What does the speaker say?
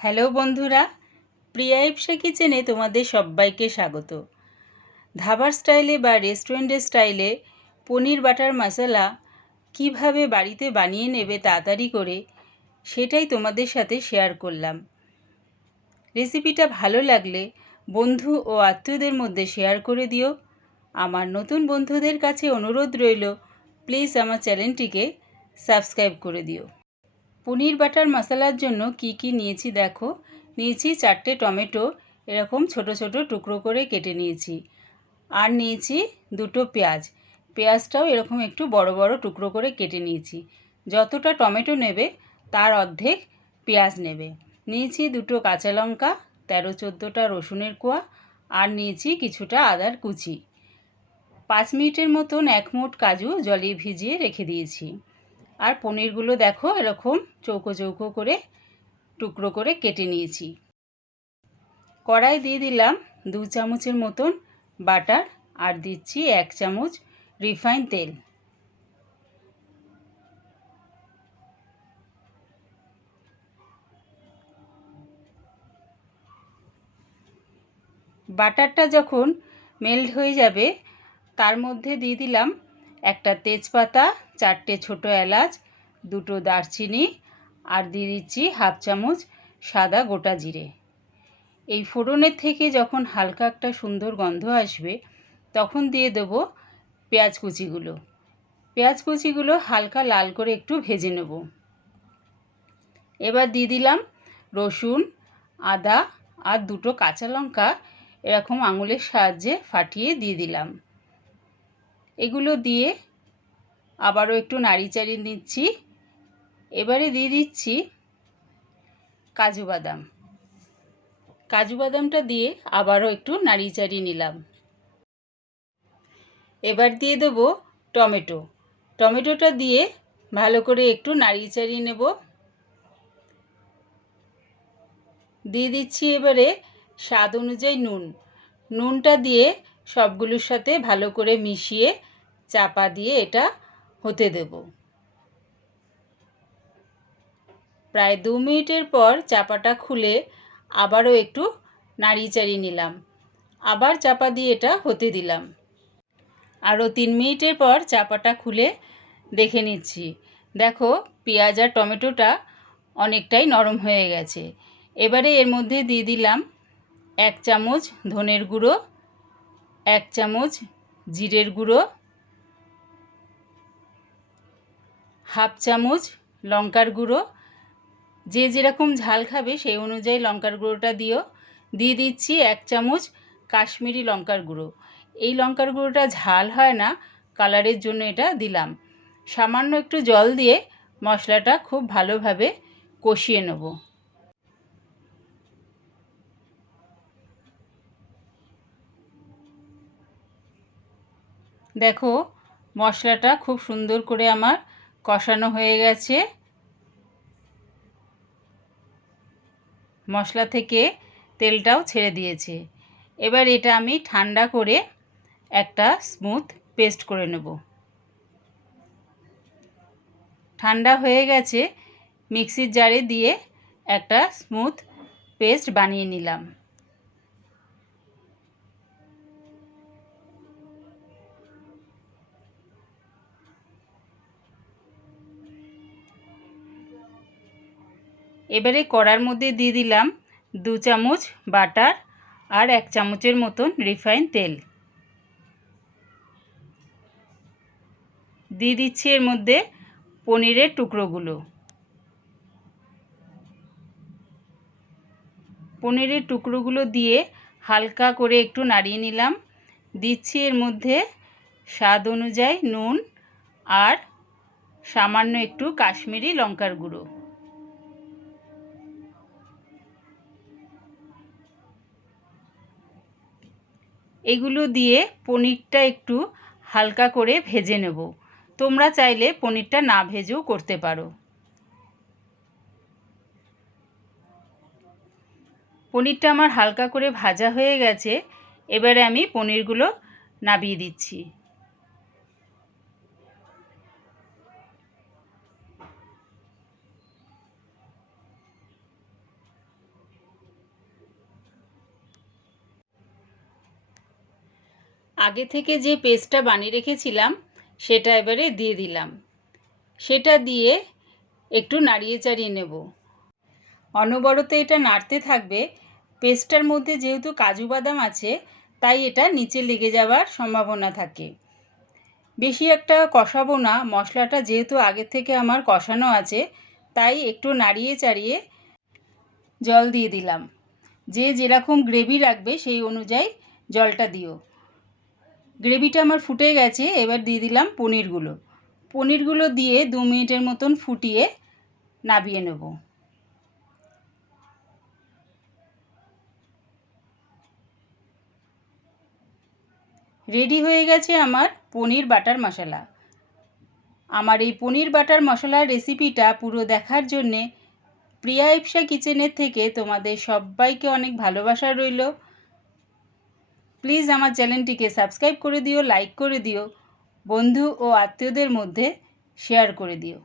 Hello বন্ধুরা, প্রিয়া ইপসা কিচেনে তোমাদের সবাইকে স্বাগত। ধাবার স্টাইলে বা রেস্টুরেন্টের স্টাইলে পনির বাটার মশলা কিভাবে বাড়িতে বানিয়ে নেবে তাড়াতাড়ি করে, সেটাই তোমাদের সাথে শেয়ার করলাম। রেসিপিটা ভালো লাগলে বন্ধু ও আত্মীয়দের মধ্যে শেয়ার করে দিও। আমার নতুন বন্ধুদের কাছে অনুরোধ রইল, প্লিজ আমার চ্যানেলটিকে সাবস্ক্রাইব করে দিও। পনির বাটার মশলার জন্য কি কি নিয়েছি দেখো। নিয়েছি 4টে টমেটো, এরকম ছোট ছোট টুকরো করে কেটে নিয়েছি। আর নিয়েছি 2টো পেঁয়াজ, পেঁয়াজটাও এরকম একটু বড় বড় টুকরো করে কেটে নিয়েছি। যতটা টমেটো নেবে তার অর্ধেক পেঁয়াজ নেবে। নিয়েছি 2টো কাঁচা লঙ্কা, 13-14টা রসুনের কোয়া, আর নিয়েছি কিছুটা আদার কুচি। 5 মিনিটের মতন 1 মুঠ কাজু জলে ভিজিয়ে রেখে দিয়েছি। আর পনিরগুলো দেখো এরকম চৌকো চৌকো করে টুকরো করে কেটে নিয়েছি। কড়াই দিয়ে দিলাম 2 চামচের মতন বাটার, আর দিচ্ছি 1 চামচ রিফাইন তেল। বাটারটা যখন মেল্ট হয়ে যাবে তার মধ্যে দিয়ে দিলাম একটা তেজপাতা, 4টে ছোটো এলাচ, 2টো দারচিনি, আর দিয়ে দিচ্ছি 1/2 চামচ সাদা গোটা জিরে। এই ফোড়নের থেকে যখন হালকা একটা সুন্দর গন্ধ আসবে তখন দিয়ে দেব পেঁয়াজ কুচিগুলো। পেঁয়াজ কুচিগুলো হালকা লাল করে একটু ভেজে নেব। এবার দিয়ে দিলাম রসুন, আদা আর 2টো কাঁচা লঙ্কা এরকম আঙুলের সাহায্যে ফাটিয়ে দিয়ে দিলাম। এগুলো দিয়ে আবারও একটু নাড়ি চাড়িয়ে নিচ্ছি। এবারে দিয়ে দিচ্ছি কাজু বাদাম। কাজু বাদামটা দিয়ে আবারও একটু নাড়িয়ে চাড়িয়ে নিলাম। এবার দিয়ে দেবো টমেটো। টমেটোটা দিয়ে ভালো করে একটু নাড়িয়ে চাড়িয়ে নেব। দিয়ে দিচ্ছি এবারে স্বাদ অনুযায়ী নুন। নুনটা দিয়ে সবগুলোর সাথে ভালো করে মিশিয়ে চাপা দিয়ে এটা হতে দেব। প্রায় 2 মিনিটের পর চাপাটা খুলে আবারও একটু নাড়িয়ে চাড়িয়ে নিলাম। আবার চাপা দিয়ে এটা হতে দিলাম। আরও 3 মিনিটের পর চাপাটা খুলে দেখে নিচ্ছি। দেখো পেঁয়াজ আর টমেটোটা অনেকটাই নরম হয়ে গেছে। এবারে এর মধ্যে দিয়ে দিলাম 1 চামচ ধনের গুঁড়ো, 1 চামচ জিরের গুঁড়ো, 1/2 চামচ লঙ্কার গুঁড়ো। যে যেরকম ঝাল খাবে সেই অনুযায়ী লঙ্কার গুঁড়োটা দিও। দিয়ে দিচ্ছি 1 চামচ কাশ্মীরি লঙ্কার গুঁড়ো। এই লঙ্কার গুঁড়োটা ঝাল হয় না, কালারের জন্য এটা দিলাম। সামান্য একটু জল দিয়ে মশলাটা খুব ভালোভাবে কষিয়ে নেব। দেখো মশলাটা খুব সুন্দর করে আমার কষানো হয়ে গেছে। মশলা থেকে তেলটাও ছেড়ে দিয়েছে। এবার এটা আমি ঠান্ডা করে একটা স্মুথ পেস্ট করে নেব। ঠান্ডা হয়ে গেছে, মিক্সির জারে দিয়ে একটা স্মুথ পেস্ট বানিয়ে নিলাম। এবারে কড়ার মধ্যে দিয়ে দিলাম 2 চামচ বাটার আর 1 চামচের মতন রিফাইন তেল। দিয়ে দিচ্ছি এর মধ্যে পনিরের টুকরোগুলো। পনিরের টুকরোগুলো দিয়ে হালকা করে একটু নাড়িয়ে নিলাম। দিচ্ছি এর মধ্যে স্বাদ অনুযায়ী নুন আর সামান্য একটু কাশ্মীরি লঙ্কার গুঁড়ো। এগুলো দিয়ে পনিরটা একটু হালকা করে ভেজে নেব। তোমরা চাইলে পনিরটা না ভেজেও করতে পারো। পনিরটা আমার হালকা করে ভাজা হয়ে গেছে। এবারে আমি পনিরগুলো নাবিয়ে দিচ্ছি। আগে থেকে যে পেস্টটা বানিয়ে রেখেছিলাম সেটা এবারে দিয়ে দিলাম। সেটা দিয়ে একটু নাড়িয়ে চাড়িয়ে নেব। অনবরত এটা নাড়তে থাকবে। পেস্টটার মধ্যে যেহেতু কাজু বাদাম আছে তাই এটা নিচে লেগে যাওয়ার সম্ভাবনা থাকে। বেশি একটা কষাবো না, মশলাটা যেহেতু আগে থেকে আমার কষানো আছে তাই একটু নাড়িয়ে চাড়িয়ে জল দিয়ে দিলাম। যে যেরকম গ্রেভি রাখবে সেই অনুযায়ী জলটা দিও। গ্রেভিটা আমার ফুটে গেছে, এবার দিয়ে দিলাম পনিরগুলো। পনিরগুলো দিয়ে 2 মিনিটের মতন ফুটিয়ে নামিয়ে নেব। রেডি হয়ে গেছে আমার পনির বাটার মশলা। আমার এই পনির বাটার মশলার রেসিপিটা পুরো দেখার জন্যে প্রিয়া ইপসা কিচেনের থেকে তোমাদের সবাইকে অনেক ভালোবাসা রইল। প্লিজ আমার চ্যানেলটিকে সাবস্ক্রাইব করে দিও, লাইক করে দিও, বন্ধু ও আত্মীয়দের মধ্যে শেয়ার করে দিও।